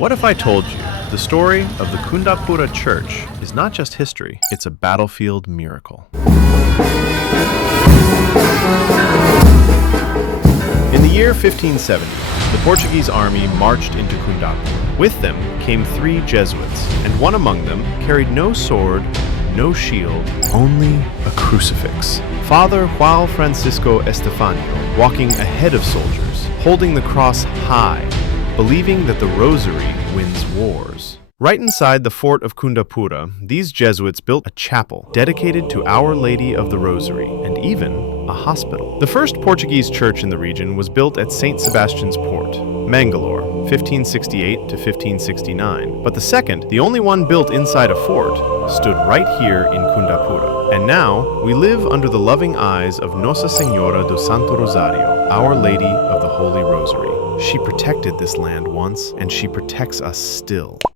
What if I told you the story of the Kundapura church is not just history, it's a battlefield miracle? In the year 1570, the Portuguese army marched into Kundapura. With them came 3 Jesuits, and one among them carried no sword, no shield, only a crucifix. Father João Francisco Estefanio, walking ahead of soldiers, holding the cross high, believing that the rosary wins wars. Right inside the fort of Kundapura, these Jesuits built a chapel dedicated to Our Lady of the Rosary, and even a hospital. The first Portuguese church in the region was built at St. Sebastian's Port, Mangalore, 1568 to 1569. But the second, the only one built inside a fort, stood right here in Kundapura. And now, we live under the loving eyes of Nossa Senhora do Santo Rosario, Our Lady of the Holy Rosary. She protected this land once, and she protects us still.